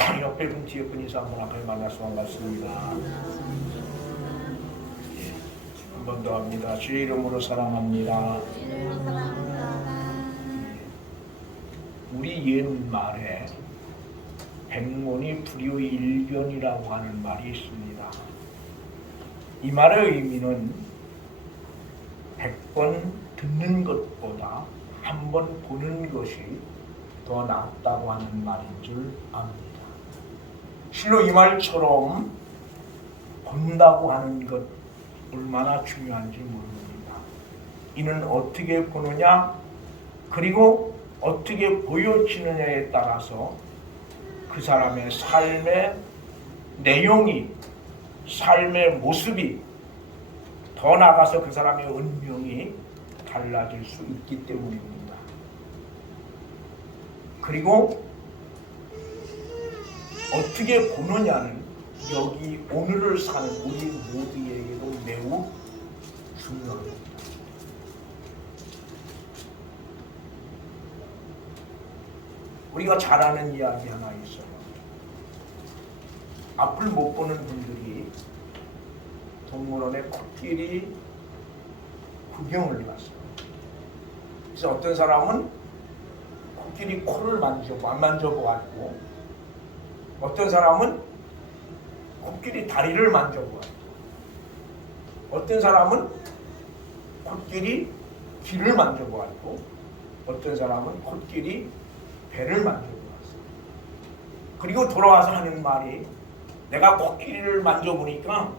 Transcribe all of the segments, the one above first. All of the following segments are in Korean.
옆에 분 뒤에 분 인사 한번 앞에 만나서 반갑습니다. 한 번 더 합니다. 주의 이름으로 사랑합니다. 우리 옛말에 백문이 불여일견이라고 하는 말이 있습니다. 이 말의 의미는 100번 듣는 것보다 한 번 보는 것이 더 낫다고 하는 말인 줄 압니다. 실로 이 말처럼 본다고 하는 것 얼마나 중요한지 모릅니다. 이는 어떻게 보느냐 그리고 어떻게 보여지느냐에 따라서 그 사람의 삶의 내용이, 삶의 모습이, 더 나아가서 그 사람의 운명이 달라질 수 있기 때문입니다. 그리고 어떻게 보느냐는 여기 오늘을 사는 우리 모두에게도 매우 중요합니다. 우리가 잘 아는 이야기 하나 있어요. 앞을 못 보는 분들이 동물원에 코끼리 구경을 갔어요. 그래서 어떤 사람은 코끼리 코를 안 만져보았고, 어떤 사람은 코끼리 다리를 만져보았고, 어떤 사람은 코끼리 귀를 만져보았고, 어떤 사람은 코끼리 배를 만져보았어요. 그리고 돌아와서 하는 말이, 내가 코끼리를 만져보니까,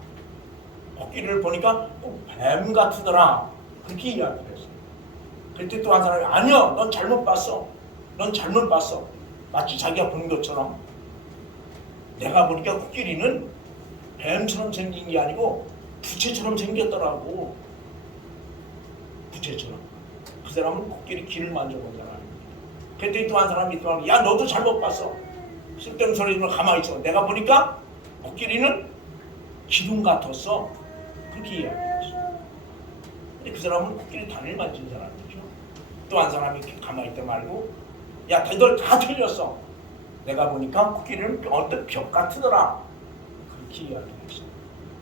코끼리를 보니까 뱀 같으더라. 그렇게 이야기를 했어요. 그때 또 한 사람이, 아니야, 넌 잘못 봤어. 넌 잘못 봤어. 마치 자기가 본 것처럼. 내가 보니까 코끼리는 뱀처럼 생긴 게 아니고 부채처럼 생겼더라고. 부채처럼. 그 사람은 코끼리 귀를 만져본 사람입니다. 그때 또 한 사람이 또, 야, 너도 잘못 봤어. 쓸데없는 소리 들으면 가만히 있어. 내가 보니까 코끼리는 기둥 같았어. 그렇게 이야기했어요. 근데 그 사람은 코끼리 다리를 만진 사람이죠. 또 한 사람이 가만히 있다 말고, 야, 너희들 다 틀렸어. 내가 보니까 코끼리는 어떤 벽 같으더라. 그렇게 이야기했어요.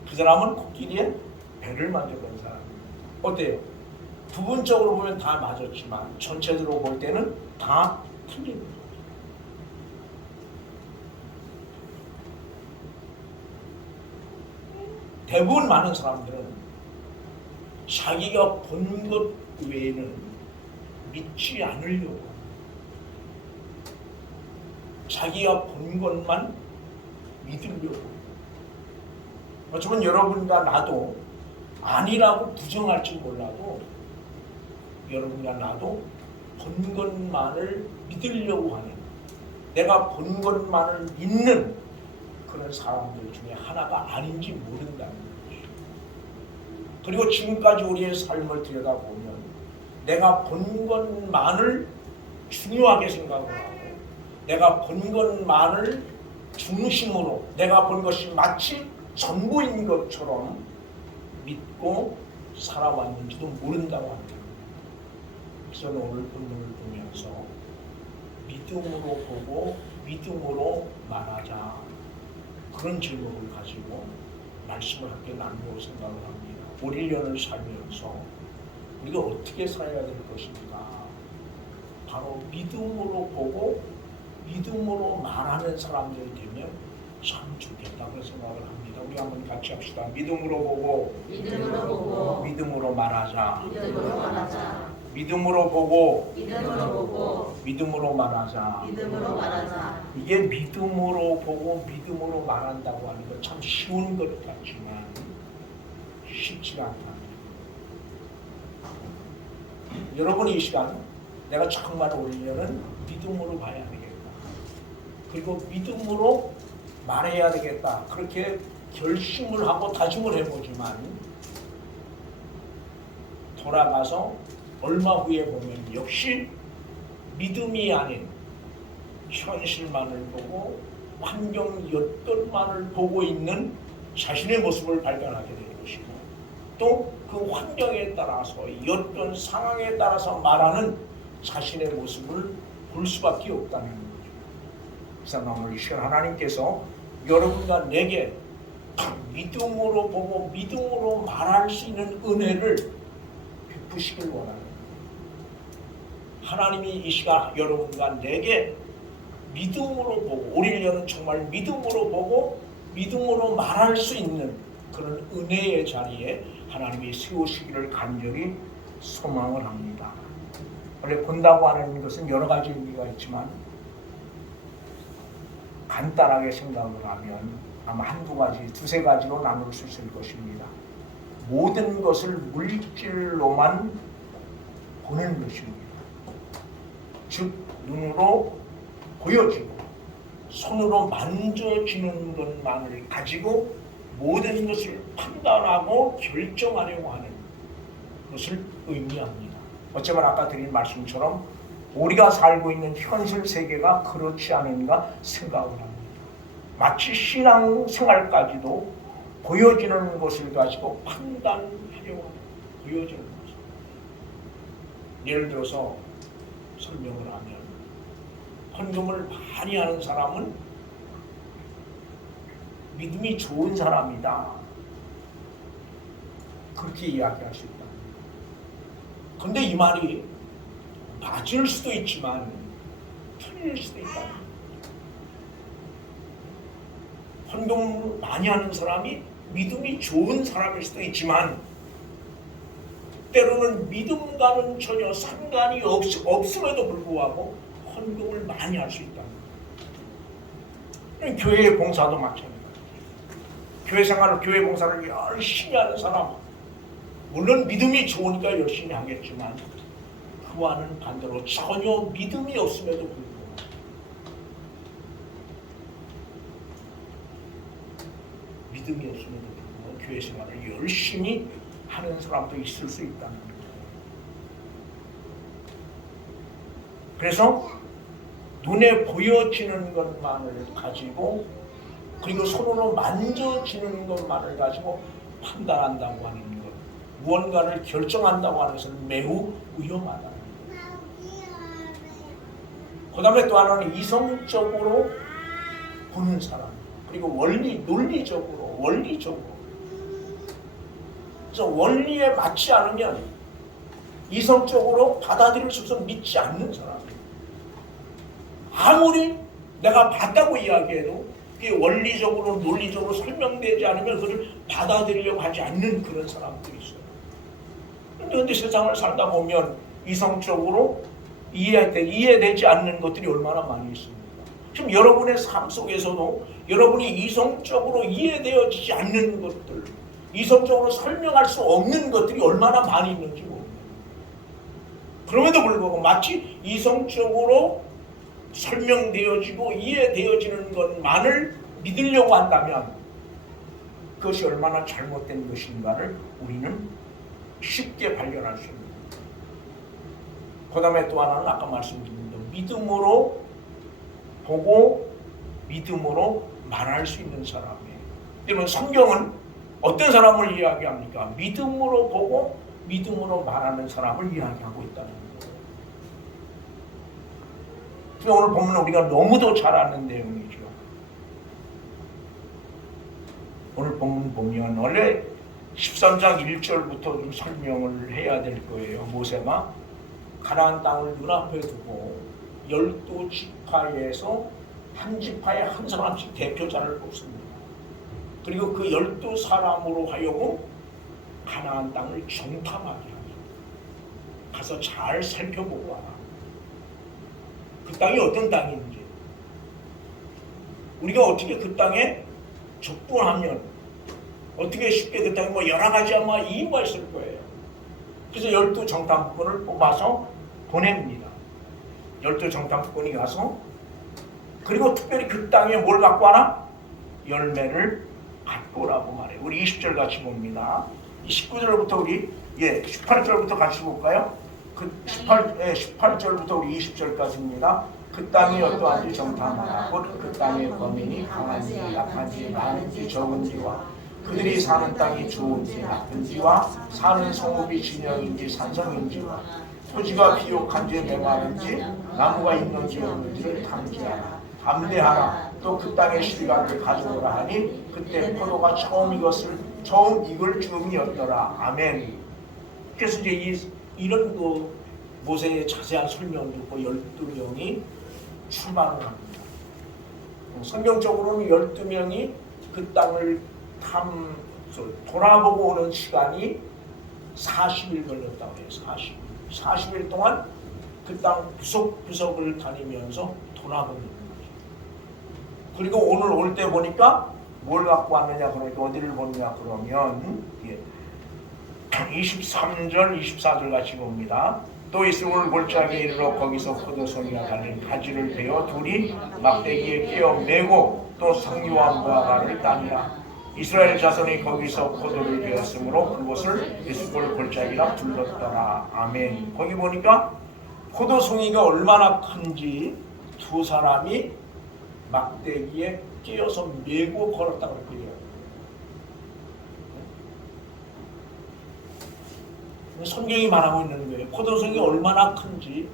그 사람은 코끼리의 배를 만져본 사람입니다. 어때요? 부분적으로 보면 다 맞았지만 전체적으로 볼 때는 다 틀린 거죠. 대부분 많은 사람들은 자기가 본 것 외에는 믿지 않으려고 합니다. 자기가 본 것만 믿으려고. 어쩌면 여러분과 나도 아니라고 부정할지 몰라도 여러분과 나도 본 것만을 믿으려고 하는, 내가 본 것만을 믿는 그런 사람들 중에 하나가 아닌지 모른다는 것이죠. 그리고 지금까지 우리의 삶을 들여다보면 내가 본 것만을 중요하게 생각을 하고, 내가 본 것만을 중심으로, 내가 본 것이 마치 전부인 것처럼 믿고 살아왔는지도 모른다고 합니다. 그래서 오늘 본문을 보면서 믿음으로 보고 믿음으로 말하자, 그런 제목을 가지고 말씀을 함께 나누고 생각을 합니다. 올 1년을 살면서 우리가 어떻게 살아야 될 것인가? 바로 믿음으로 보고 믿음으로 말하는 사람들이 되면 참 좋겠다고 생각을 합니다. 우리 한번 같이 합시다. 믿음으로 보고 믿음으로 말하자. 믿음으로 보고 믿음으로 말하자. 이게 믿음으로 보고 믿음으로 말한다고 하는 건 참 쉬운 것 같지만 쉽지가 않다. 여러분이 이 시간 내가 정말 올 1년은 믿음으로 봐야 되겠다. 그리고 믿음으로 말해야 되겠다. 그렇게 결심을 하고 다짐을 해보지만 돌아가서 얼마 후에 보면 역시 믿음이 아닌 현실만을 보고 환경 여건만을 보고 있는 자신의 모습을 발견하게 될 것이고, 또 그 환경에 따라서 여건 상황에 따라서 말하는 자신의 모습을 볼 수밖에 없다는 거죠. 오늘 이 시간 하나님께서 여러분과 내게 믿음으로 보고 믿음으로 말할 수 있는 은혜를 베푸시길 원합니다. 하나님이 이 시간 여러분과 내게 믿음으로 보고 우리를 여는 정말 믿음으로 보고 믿음으로 말할 수 있는 그런 은혜의 자리에 하나님이 세우시기를 간절히 소망을 합니다. 원래 본다고 하는 것은 여러 가지 의미가 있지만 간단하게 생각을 하면 아마 한두 가지, 두세 가지로 나눌 수 있을 것입니다. 모든 것을 물질로만 보는 것입니다. 즉 눈으로 보여지고 손으로 만져지는 것만을 가지고 모든 것을 판단하고 결정하려고 하는 것을 의미합니다. 어쩌면 아까 드린 말씀처럼 우리가 살고 있는 현실 세계가 그렇지 않은가 생각을 합니다. 마치 신앙생활까지도 보여지는 것을 가지고 판단하려고 보여지는 것. 예를 들어서 설명을 하면 헌금을 많이 하는 사람은 믿음이 좋은 사람이다. 그렇게 이야기할 수 있다. 그런데 이 말이 맞을 수도 있지만 틀릴 수도 있다. 헌금을 많이 하는 사람이 믿음이 좋은 사람일 수도 있지만 때로는 믿음과는 전혀 상관이 없음에도 불구하고 헌금을 많이 할 수 있다. 교회의 봉사도 마찬가지입니다. 교회 생활을, 교회 봉사를 열심히 하는 사람, 물론 믿음이 좋으니까 열심히 하겠지만 그와는 반대로 전혀 믿음이 없음에도 불구하고 믿음이 없음에도 불구하고 교회 생활을 열심히 하는 사람도 있을 수 있다는 거예요. 그래서 눈에 보여지는 것만을 가지고 그리고 손으로 만져지는 것만을 가지고 판단한다고 하는 것, 무언가를 결정한다고 하는 것은 매우 위험하다. 그 다음에 또 하나는 이성적으로 보는 사람, 그리고 논리적으로, 원리적으로. 그래서 원리에 맞지 않으면 이성적으로 받아들일 수 없어 믿지 않는 사람. 아무리 내가 봤다고 이야기해도 그게 원리적으로, 논리적으로 설명되지 않으면 그걸 받아들이려고 하지 않는 그런 사람들이 있어요. 그런데 세상을 살다 보면 이성적으로 이해되지 않는 것들이 얼마나 많이 있습니까? 지금 여러분의 삶 속에서도 여러분이 이성적으로 이해되어지지 않는 것들, 이성적으로 설명할 수 없는 것들이 얼마나 많이 있는지 모릅니다. 그럼에도 불구하고 마치 이성적으로 설명되어지고 이해되어지는 것만을 믿으려고 한다면 그것이 얼마나 잘못된 것인가를 우리는 쉽게 발견할 수 있습니다. 그 다음에 또 하나는 아까 말씀드린 대로 믿음으로 보고 믿음으로 말할 수 있는 사람이에요. 여러분 성경은 어떤 사람을 이야기합니까? 믿음으로 보고 믿음으로 말하는 사람을 이야기하고 있다는 거예요. 오늘 보면 우리가 너무도 잘 아는 내용이죠. 오늘 본문 보면 원래 13장 1절부터 좀 설명을 해야 될 거예요. 모세가 가나안 땅을 눈앞에 두고 12지파에서 한 지파에 한 사람씩 대표자를 뽑습니다. 그리고 그 12사람으로 하여금 가나안 땅을 정탐하게 합니다. 가서 잘 살펴보고 와라. 그 땅이 어떤 땅인지, 우리가 어떻게 그 땅에 접근하면 어떻게 쉽게 그 땅에 여러 가지 아마 이유가 있을 거예요. 그래서 12 정탐꾼을 뽑아서 보냅니다. 12 정탐꾼이 가서 그리고 특별히 그 땅에 뭘 갖고 와라? 열매를 갖고 오라고 말해요. 우리 20절 같이 봅니다. 19절부터 우리 18절부터 같이 볼까요? 그 18절부터 우리 20절까지입니다. 그 땅이 어떠한지 정탐하라. 곧 그 땅의 범인이 강한지 약한지 많은지 적은지와 그들이 사는 땅이 좋은지 나쁜지와 사는 성읍이 진영인지 산성인지와 토지가 비옥한지 메마른지 나무가 있는지 없는지를 탐지하라. 담대하라. 또 그 땅의 실과를 가져오라 하니 그때 포도가 처음 익을 즈음이었더라. 아멘. 그래서 이제 이런 그 모세의 자세한 설명을 듣고 12명이 출발을 합니다. 성경적으로는 12명이 그 땅을 돌아보고 오는 시간이 40일 걸렸다고 해요. 40일 동안 그 땅 구석구석을 다니면서 돌아보는 거죠. 그리고 오늘 올 때 보니까 뭘 갖고 왔느냐 그러니까 어디를 보느냐 그러면 23절 24절 같이 봅니다. 또 이스라엘 골짜기에 이르러 거기서 포도송이가 달린 가지를 베어 둘이 막대기에 끼어 메고 또 성류와 무화과를 따니라. 이스라엘 자손이 거기서 포도를 베었으므로 그곳을 에스골 골짜기라 불렀더라. 아멘. 거기 보니까 포도송이가 얼마나 큰지 두 사람이 막대기에 끼어서 메고 걸었다고 그래요. 성경이 말하고 있는 거예요. 포도송이 얼마나 큰지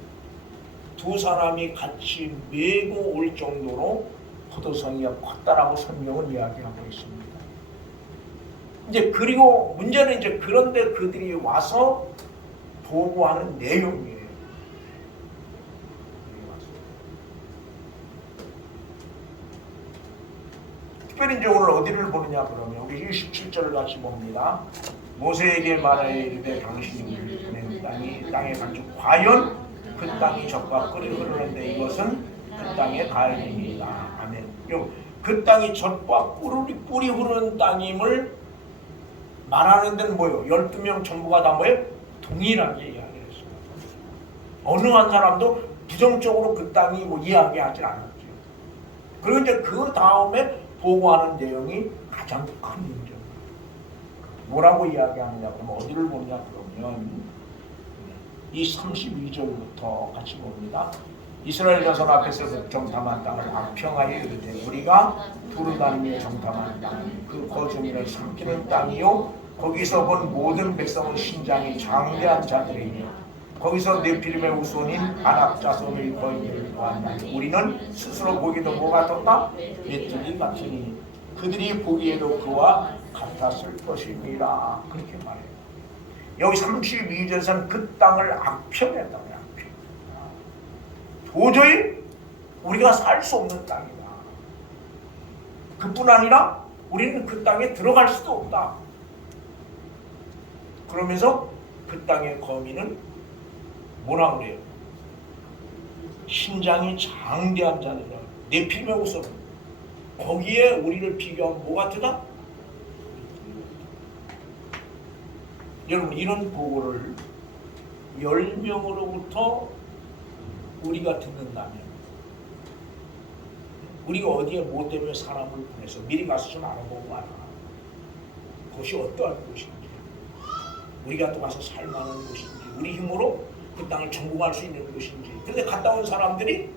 두 사람이 같이 메고 올 정도로 포도송이가 컸다라고 성경은 이야기하고 있습니다. 이제 그리고 문제는 이제 그런데 그들이 와서 보고하는 내용이에요. 특별히 이제 오늘 어디를 보느냐 그러면 우리 27절을 같이 봅니다. 모세에게 말하여 이르되 당신이 우리를 보낸 땅이 땅에 간즉 과연 그 땅이 젖과 꿀이 흐르는데 이것은 그 땅의 가인입니다. 아멘. 그 땅이 젖과 꿀이 흐르는 땅임을 말하는 데는 뭐예요? 12명 전부가 다 뭐예요? 동일하게 이야기를 했습니다. 어느 한 사람도 부정적으로 그 땅이 뭐 이야기하지 않았죠. 그리고 이제 그 다음에 보고하는 내용이 가장 큰 문제입니다. 뭐라고 이야기하느냐 그러면 어디를 보느냐 그러면 이 32절부터 같이 봅니다. 이스라엘 자손 앞에서 정탐한 땅을 악평하여 이르되 우리가 두루 다니며 정탐한 땅은 그 거주민을 삼키는 땅이요 거기서 본 모든 백성은 신장이 장대한 자들이며 거기서 네피림의 후손인 아낙 자손의 거인들을 보았나니 우리는 스스로 보기도 뭐 같았다? 메뚜기 같으니 그들이 보기에도 그와 같았을 것입니다. 그렇게 말해요. 여기 32절에서는 그 땅을 악평했다고 해요. 악평. 도저히 우리가 살 수 없는 땅이다. 그뿐 아니라 우리는 그 땅에 들어갈 수도 없다. 그러면서 그 땅의 거민은 뭐라 그래요? 신장이 장대한 자들은 네피림의 후손. 거기에 우리를 비교하면 뭐 같으다? 여러분 이런 보고를 10명으로부터 우리가 듣는다면 우리가 어디에 뭐 때문에 사람을 보내서 미리 가서 좀 알아보고 와라. 그것이 어떠한 곳인지 우리가 또 가서 살만한 곳인지 우리 힘으로 그 땅을 정복할 수 있는 곳인지. 그런데 갔다 온 사람들이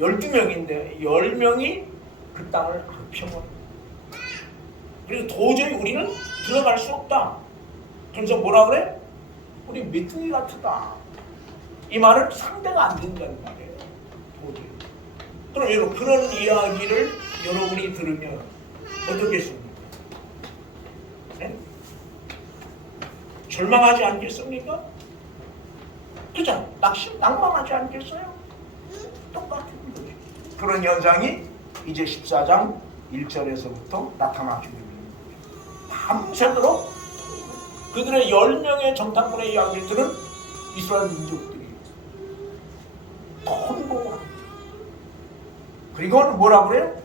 12명인데 10명이 그 땅을 악평을. 그래서 도저히 우리는 들어갈 수 없다. 그래서 뭐라 그래? 우리 메뚜기 같다. 이 말은 상대가 안 된다는 말이에요. 도저히. 그럼 여러분 그런 이야기를 여러분이 들으면 어떻겠습니까? 네? 절망하지 않겠습니까? 그죠? 낭망하지 않겠어요? 똑같은 거죠. 그런 현상이 이제 14장 1절에서부터 나타나게 됩니다. 밤새도록 그들의 10명의 정탐꾼의 이야기를 들은 이스라엘 민족들이 통곡을 합니다. 그리고는 뭐라 그래요?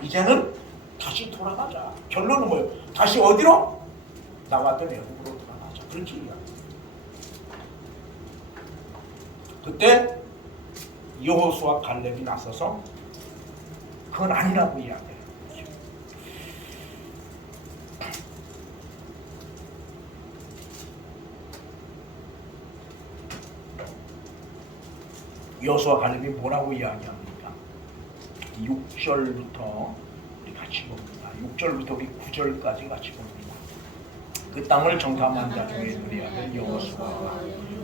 이제는 다시 돌아가자. 결론은 뭐예요? 다시 어디로? 나왔던 애국으로 돌아가자. 그렇게 이야기합니다. 그때 여호수아 갈렙이 나서서 그건 아니라고 이야기해요. 여호수아 갈렙이 뭐라고 이야기합니까? 6절부터 우리 같이 봅니다. 6절부터 우리 9절까지 같이 봅니다. 그 땅을 정탐한 자중에 너희 아들 여호수아와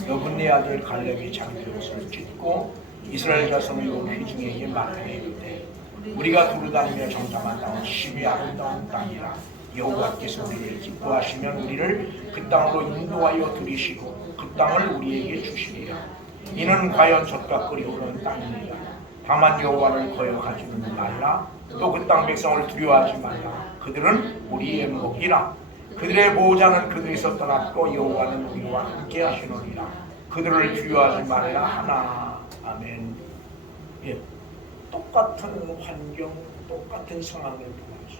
여분네 아들 갈렙이 자기 옷을 찢고 이스라엘 자손의 회중에게 말하되 우리가 두루다니며 정탐한 땅은 심히 아름다운 땅이라 여호와께서 우리를 기뻐하시면 우리를 그 땅으로 인도하여 들이시고 그 땅을 우리에게 주시리라. 이는 과연 젖과 꿀이 흐르는 땅이니라. 다만 여호와를 거역하지는 말라. 또 그 땅 백성을 두려워하지 말라. 그들은 우리의 먹이라. 그들의 보호자는 그들에서 떠났고 여호와는 우리와 함께 하시노니라. 그들을 두려워하지 말라 하나. 아멘. 예. 똑같은 환경, 똑같은 상황을 보면서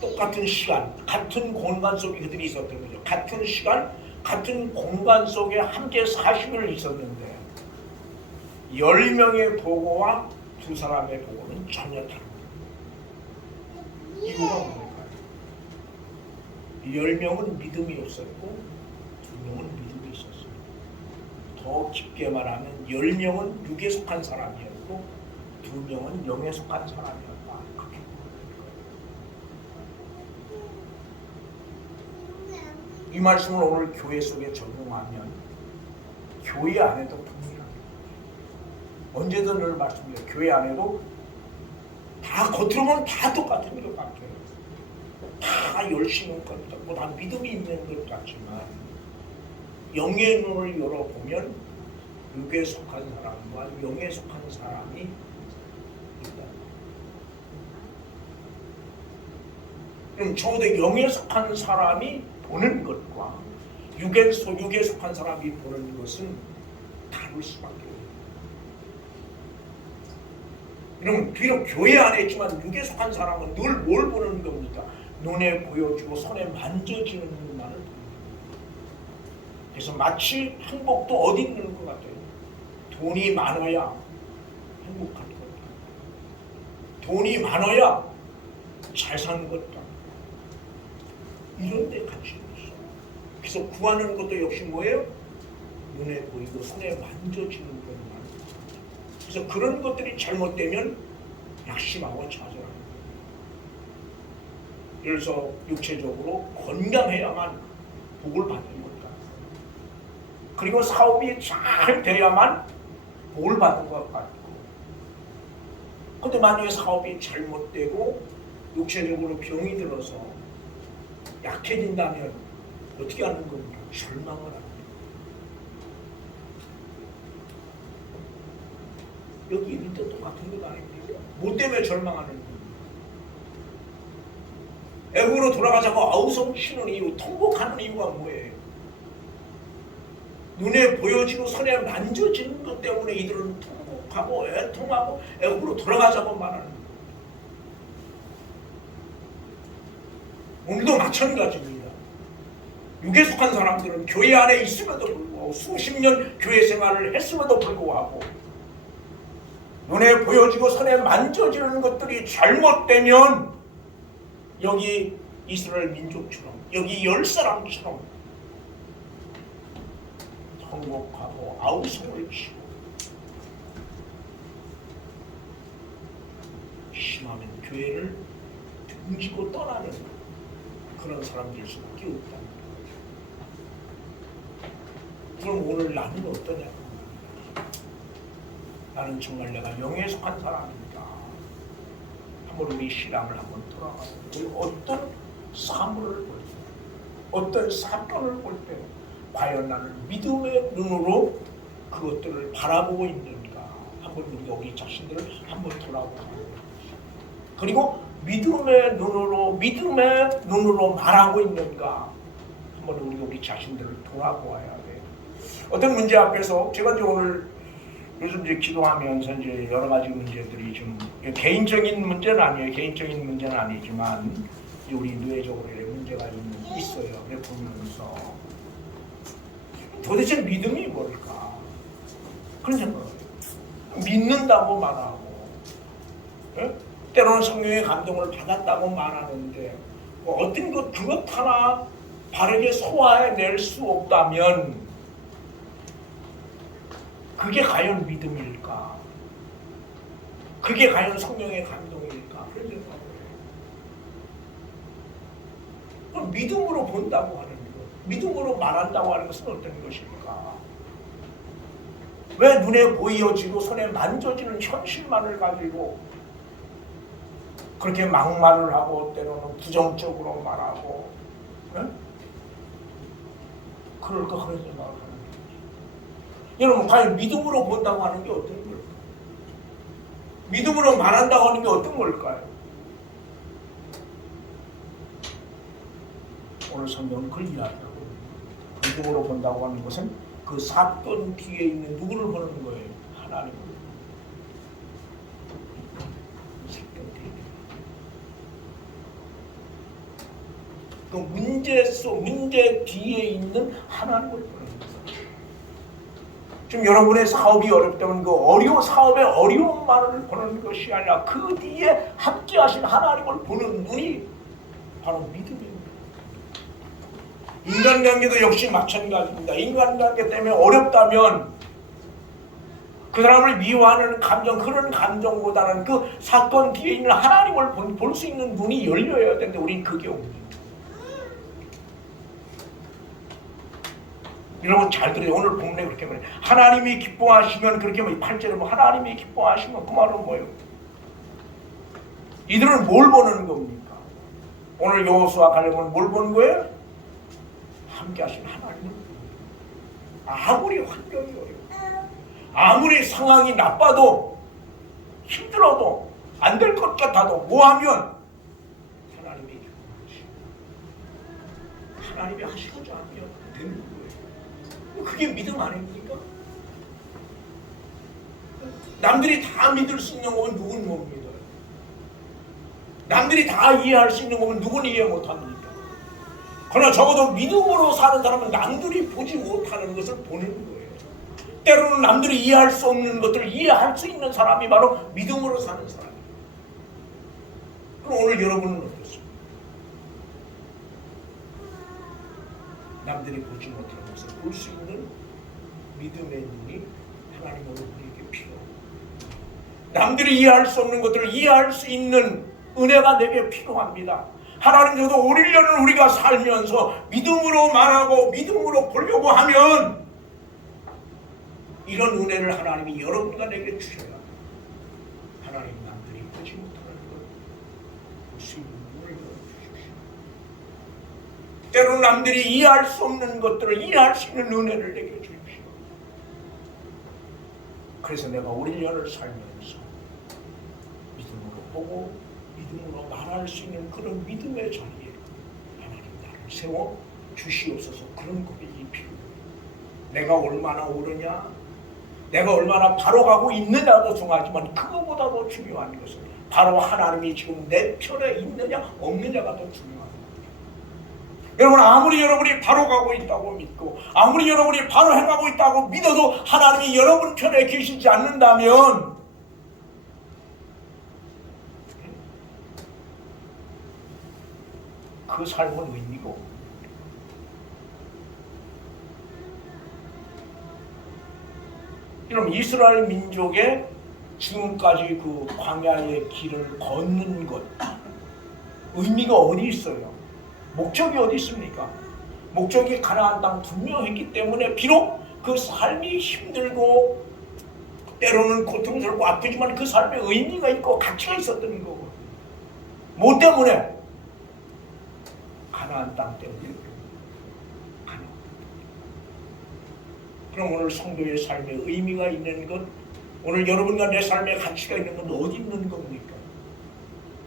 똑같은 시간, 같은 공간 속에 그들이 있었던 거죠. 같은 시간, 같은 공간 속에 함께 40일 있었는데 10명의 보고와 2사람의 보고는 전혀 다릅니다. 이유가 뭘까요? 10명은 믿음이 없었고 2명은 믿음이 있었어요. 더 깊게 말하면 10명은 육에 속한 사람이었고 2명은 영에 속한 사람이었다. 그렇게 이 말씀을 오늘 교회 속에 적용하면 교회 안에도 분명합니다. 언제든 늘 말씀드려요. 교회 안에도 다 겉으로 보면 다 똑같은 것 같아요. 다 열심히 것 같고 다 믿음이 있는 것 같지만 영의 눈을 열어보면 육에 속한 사람과 영에 속한 사람이 있다. 그럼 적어도 영에 속한 사람이 보는 것과 육에 속한 사람이 보는 것은 다를 수밖에 없어요. 그러면 비록 교회 안에 있지만 육에 속한 사람은 늘 뭘 보는 겁니까? 눈에 보여주고 손에 만져지는 것만을 보는 겁니다. 그래서 마치 행복도 어디 있는 것 같아요. 돈이 많아야 행복한 것 같다. 돈이 많아야 잘 사는 것 같다. 이런 데 관심이 있어요. 그래서 구하는 것도 역시 뭐예요? 눈에 보이고 손에 만져지는 것만. 그래서 그런 것들이 잘못되면 낙심하고 좌절하는 거예요. 그래서 육체적으로 건강해야만 복을 받는 것 같아요. 그리고 사업이 잘 돼야만 복을 받는 것 같고, 근데 만약에 사업이 잘못되고 육체적으로 병이 들어서 약해진다면 어떻게 하는 겁니까? 절망을 합니다. 여기 있는 데 똑같은 것 아닙니까? 뭐 때문에 절망하는 겁니까? 애국으로 돌아가자고 아우성 치는 이유, 통곡하는 이유가 뭐예요? 눈에 보여지고 손에 만져지는 것 때문에 이들은 통곡하고 애통하고 애국으로 돌아가자고 말하는 거예요. 오늘도 마찬가지입니다. 육에 속한 사람들은 교회 안에 있음에도 불구하고 수십 년 교회 생활을 했음에도 불구하고 눈에 보여지고 손에 만져지는 것들이 잘못되면 여기 이스라엘 민족처럼 여기 10사람처럼 통곡하고 아우성을 치고 심하면 교회를 등지고 떠나는 그런 사람들 수밖에 없다. 그럼 오늘 나는 어떠냐? 나는 정말 내가 영에 속한 사람입니다. 한번 우리 신앙을 한번 돌아가서 어떤 사물을 볼 때, 어떤 사건을 볼 때 과연 나는 믿음의 눈으로 그것들을 바라보고 있는가? 한번 우리가 우리 자신들을 한번 돌아보고 그리고 믿음의 눈으로 말하고 있는가? 한번 우리 자신들을 돌아보아야 돼. 어떤 문제 앞에서 제가 이제 오늘 요즘 이제 기도하면서 이제 여러 가지 문제들이 좀 개인적인 문제는 아니에요. 개인적인 문제는 아니지만 우리 뇌적으로 문제가 있어요. 보면서 도대체 믿음이 뭘까? 그런 생각을 해요. 믿는다고 말하고, 예? 때로는 성령의 감동을 받았다고 말하는데 어떤 그것 하나 바르게 소화해낼 수 없다면 그게 과연 믿음일까? 그게 과연 성령의 감동일까? 그런 생각을 해요. 믿음으로 본다고 하는 것, 믿음으로 말한다고 하는 것은 어떤 것일까? 왜 눈에 보여지고 손에 만져지는 현실만을 가지고 그렇게 막말을 하고 때로는 부정적으로 말하고 그런 생각을 하는 거예요. 여러분 과연 믿음으로 본다고 하는 게 어떤 걸까요? 믿음으로 말한다고 하는 게 어떤 걸까요? 오늘 성경은 그걸 이야기하고 믿음으로 본다고 하는 것은 그 사건 뒤에 있는 누구를 보는 거예요? 하나님을. 그 문제 뒤에 있는 하나님을 보는 거예요. 지금 여러분의 사업이 어렵다면 그 사업의 어려움만을 보는 것이 아니라 그 뒤에 함께하신 하나님을 보는 눈이 바로 믿음입니다. 인간관계도 역시 마찬가지입니다. 인간관계 때문에 어렵다면 그 사람을 미워하는 감정, 그런 감정보다는 그 사건 뒤에 있는 하나님을 볼 수 있는 눈이 열려야 되는데 우린 그게 없습니다. 여러분 잘 들어요. 오늘 본문에 그렇게 말해요. 하나님이 기뻐하시면 그렇게 말해요. 8절에 하나님이 기뻐하시면 그 말은 뭐예요? 이들은 뭘 보는 겁니까? 오늘 여호수아 갈렙은 뭘 보는 거예요? 함께 하신 하나님을. 아무리 환경이 어려워, 아무리 상황이 나빠도 힘들어도 안 될 것 같아도 뭐하면 하나님이 기뻐하시고 하나님이 하시고자 하면 되는 거예요. 그게 믿음 아닙니까? 남들이 다 믿을 수 있는 거면 누군 못 믿어요? 남들이 다 이해할 수 있는 거면 누군 이해 못합니까? 그러나 적어도 믿음으로 사는 사람은 남들이 보지 못하는 것을 보는 거예요. 때로는 남들이 이해할 수 없는 것들을 이해할 수 있는 사람이 바로 믿음으로 사는 사람이에요. 그럼 오늘 여러분은 어떻습니까? 남들이 보지 못하는 것을 볼 수 있는 믿음의 눈이 하나님으로 우리에게 필요합니다. 남들이 이해할 수 없는 것들을 이해할 수 있는 은혜가 내게 필요합니다. 하나님 저도 5, 1년을 우리가 살면서 믿음으로 말하고 믿음으로 보려고 하면 이런 은혜를 하나님이 여러분과 내게 주셔야 합니다. 하나님 남들이 보지 못하는 것 볼 수 있는 눈을 열어주십시오. 때로는 남들이 이해할 수 없는 것들을 이해할 수 있는 은혜를 내게 주십시오. 그래서 내가 5, 1년을 살면서 믿음으로 보고 믿음으로 말할 수 있는 그런 믿음의 자리에 하나님 나를 세워 주시옵소서. 그런 고백이 필요해요. 내가 얼마나 옳으냐, 내가 얼마나 바로 가고 있느냐도 중요하지만 그거보다도 중요한 것은 바로 하나님이 지금 내 편에 있느냐 없느냐가 더 중요합니다. 여러분 아무리 여러분이 바로 가고 있다고 믿고 아무리 여러분이 바로 행하고 있다고 믿어도 하나님이 여러분 편에 계시지 않는다면 그 삶은 의미가 없습니다. 여러분 이스라엘 민족의 지금까지 그 광야의 길을 걷는 것 의미가 어디 있어요? 목적이 어디 있습니까? 목적이 가나안 땅 분명했기 때문에 비록 그 삶이 힘들고 때로는 고통스럽고 아프지만 그 삶에 의미가 있고 가치가 있었던 거고. 뭐 때문에? 가나안 땅 때문에. 그럼 오늘 성도의 삶에 의미가 있는 것, 오늘 여러분과 내 삶에 가치가 있는 건 어디 있는 겁니까?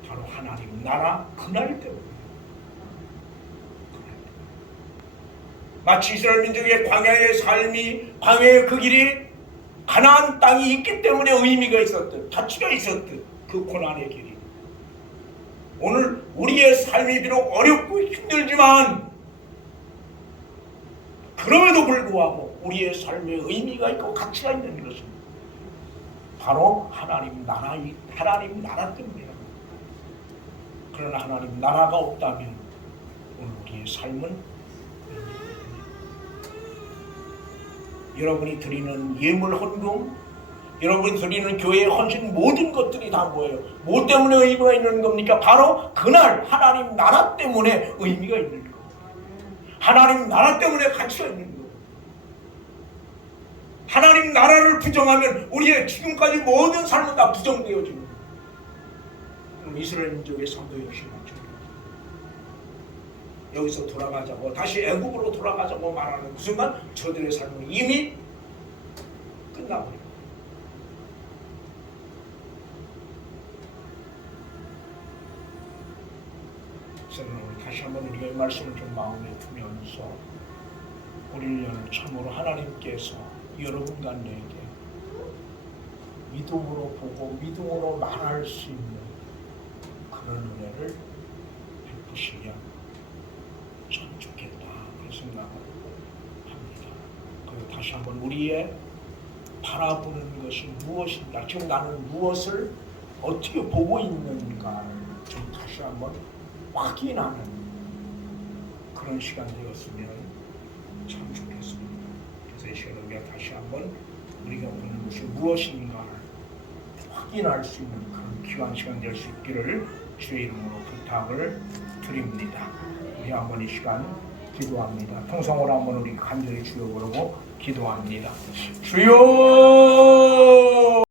바로 하나님 나라 그날 때문에. 마치 이스라엘 민족의 광야의 삶이, 광야의 그 길이 가나안 땅이 있기 때문에 의미가 있었듯, 가치가 있었듯, 그 고난의 길이. 오늘 우리의 삶이 비록 어렵고 힘들지만 그럼에도 불구하고 우리의 삶에 의미가 있고 가치가 있는 것은 바로 하나님 나라 때문이다. 그러나 하나님 나라가 없다면 오늘 우리의 삶은 여러분이 드리는 예물 헌금, 여러분이 드리는 교회의 헌신 모든 것들이 다 뭐예요? 뭐 때문에 의미가 있는 겁니까? 바로 그날 하나님 나라 때문에 의미가 있는 겁니다. 하나님 나라 때문에 가치가 있는 겁니다. 하나님 나라를 부정하면 우리의 지금까지 모든 삶은 다 부정되어지는 거예요. 그럼 이스라엘 민족의 성도 역시 마찬가지입니다. 여기서 돌아가자고 다시 애국으로 돌아가자고 말하는 그 순간 저들의 삶은 이미 끝나버려요. 저는 다시 한번 우리가 이 말씀을 좀 마음에 두면서 올 1년을 참으로 하나님께서 여러분과 내게 믿음으로 보고 믿음으로 말할 수 있는 그런 은혜를 베푸시면 참 좋겠다 그런 생각을 합니다. 그리고 다시 한번 우리의 바라보는 것이 무엇인가, 지금 나는 무엇을 어떻게 보고 있는가를 좀 다시 한번 확인하는 그런 시간 되었으면 참 좋겠습니다. 그래서 이 시간에 우리가 다시 한번 우리가 보는 것이 무엇인가를 확인할 수 있는 그런 귀한 시간 될 수 있기를 주의 이름으로 부탁을 드립니다. 우리 한번 이 시간 기도합니다. 통성으로 한번 우리 간절히 주여 부르고 기도합니다. 주여